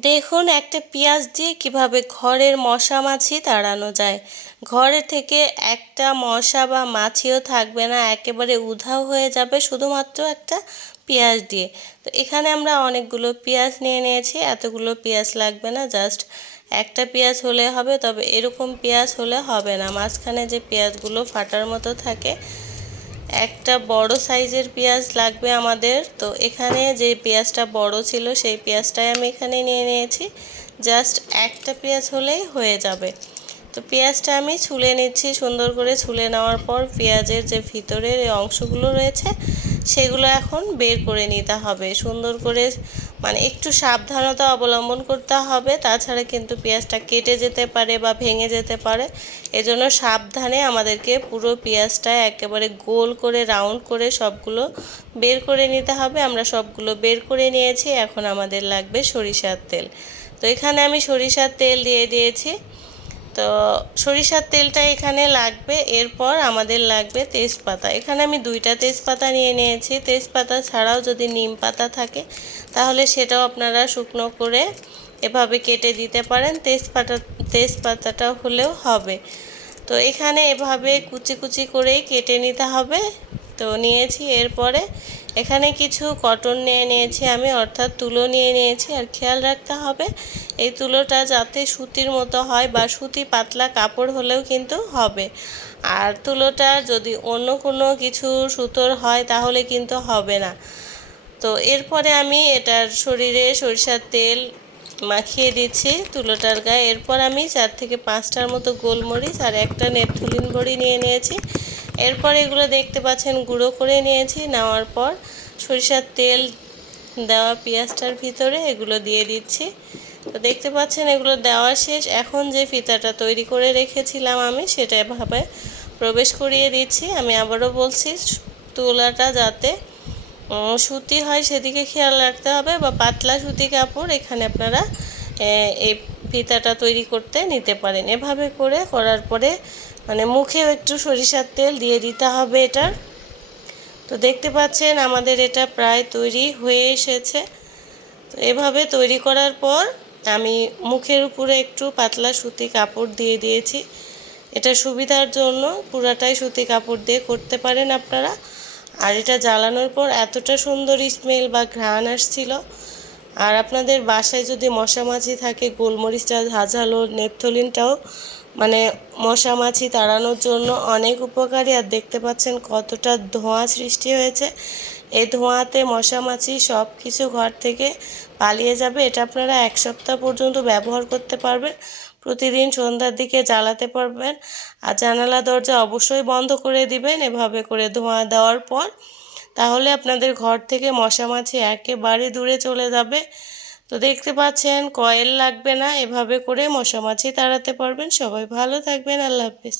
দেখুন একটা পেঁয়াজ দিয়ে কীভাবে ঘরের মশা মাছি তাড়ানো যায়। ঘরে থেকে একটা মশা বা মাছিও থাকবে না, একেবারে উধাও হয়ে যাবে শুধুমাত্র একটা পেঁয়াজ দিয়ে। তো এখানে আমরা অনেকগুলো পেঁয়াজ নিয়ে নিয়েছি, এতগুলো পেঁয়াজ লাগবে না, জাস্ট একটা পেঁয়াজ হলে হবে, তবে এরকম পেঁয়াজ হলে হবে না। মাঝখানে যে পেঁয়াজগুলো ফাটার মতো থাকে একটা বড় সাইজের পেঁয়াজ লাগবে আমাদের। তো এখানে যে পেঁয়াজটা বড় ছিল, সেই পেঁয়াজটাই আমি এখানে নিয়ে নিয়েছি। জাস্ট একটা পেঁয়াজ হলেই হয়ে যাবে। তো পেঁয়াজটা আমি ছুলে নিচ্ছি, সুন্দর করে ছুলে নেওয়ার পর পেঁয়াজের যে ভিতরের অংশগুলো রয়েছে, সেগুলো এখন বের করে নিতে হবে। সুন্দর করে মানে একটু সাবধানতা অবলম্বন করতে হবে, তাছাড়া কিন্তু পেঁয়াজটা কেটে যেতে পারে বা ভেঙে যেতে পারে। এজন্য সাবধানে আমাদেরকে পুরো পেঁয়াজটা একেবারে গোল করে, রাউন্ড করে সবগুলো বের করে নিতে হবে। আমরা সবগুলো বের করে নিয়েছি, এখন আমাদের লাগবে সরিষার তেল। তো এখানে আমি সরিষার তেল দিয়ে দিয়েছি। তো সরিষার তেলটা এখানে লাগবে, এরপর আমাদের লাগবে তেজপাতা। এখানে আমি দুইটা তেজপাতা নিয়ে নিয়েছি। তেজপাতা ছাড়াও যদি নিম পাতা থাকে, তাহলে সেটাও আপনারা শুকনো করে এভাবে কেটে দিতে পারেন। তেজপাতা, তেজপাতাটা হলেও হবে। তো এখানে এভাবে কুচি কুচি করেই কেটে নিতে হবে। তো নিয়েছি, এরপরে এখানে কিছু কটন নিয়ে নিয়েছি আমি, অর্থাৎ তুলো নিয়ে নিয়েছি। আর খেয়াল রাখতে হবে, এই তুলোটা যাতে সুতির মতো হয় বা সুতি পাতলা কাপড় হলেও কিন্তু হবে। আর তুলোটা যদি অন্য কোনো কিছু সুতোর হয় তাহলে কিন্তু হবে না। তো এরপরে আমি এটার শরীরে সরিষার তেল মাখিয়ে দিচ্ছি তুলোটার গায়ে। এরপর আমি চার থেকে পাঁচটার মতো গোলমরিচ আর একটা নেপথলিন বড়ি নিয়ে নিয়েছি। এরপর এগুলো দেখতে পাচ্ছেন, গুঁড়ো করে নিয়েছি, নেওয়ার পর সরিষার তেল দেওয়া পেঁয়াজটার ভিতরে এগুলো দিয়ে দিচ্ছি। তো দেখতে পাচ্ছেন, এগুলো দেওয়া শেষ। এখন যে ফিতাটা তৈরি করে রেখেছিলাম আমি, সেটা এভাবে প্রবেশ করিয়ে দিচ্ছি। আমি আবারও বলছি, তুলাটা যাতে সুতি হয় সেদিকে খেয়াল রাখতে হবে বা পাতলা সুতি কাপড়, এখানে আপনারা এই ফিতাটা তৈরি করতে নিতে পারেন। এভাবে করে করার পরে মানে মুখেও একটু সরিষার তেল দিয়ে দিতে হবে এটা। তো দেখতে পাচ্ছেন আমাদের এটা প্রায় তৈরি হয়ে এসেছে। তো এভাবে তৈরি করার পর আমি মুখের উপরে একটু পাতলা সুতি কাপড় দিয়ে দিয়েছি। এটা সুবিধার জন্য পুরাটাই সুতি কাপড় দিয়ে করতে পারেন আপনারা। আর এটা জ্বালানোর পর এতটা সুন্দর স্মেল বা ঘ্রাণ আসছিল আর আপনাদের বাসায় যদি মশা মাছি থাকে গোলমরিচটা ঝাঝালো নেপথলিনটাও মানে মশা মাছি তাড়ানোর জন্য অনেক উপকারী। আর দেখতে পাচ্ছেন কতটা ধোঁয়া সৃষ্টি হয়েছে। এই ধোঁয়াতে মশা মাছি সব কিছু ঘর থেকে পালিয়ে যাবে। এটা আপনারা এক সপ্তাহ পর্যন্ত ব্যবহার করতে পারবেন। প্রতিদিন সন্ধ্যার দিকে জ্বালাতে পারবেন। আর জানালা দরজা অবশ্যই বন্ধ করে দিবেন। এভাবে করে ধোঁয়া দেওয়ার পর তাহলে আপনাদের ঘর থেকে মশা মাছি একেবারে দূরে চলে যাবে। তো দেখতে পাচ্ছেন, কয়েল লাগবে না, এভাবে করে মশা মাছি তাড়াতে পারবেন। সবাই ভালো থাকবেন, আল্লাহ হাফিজ।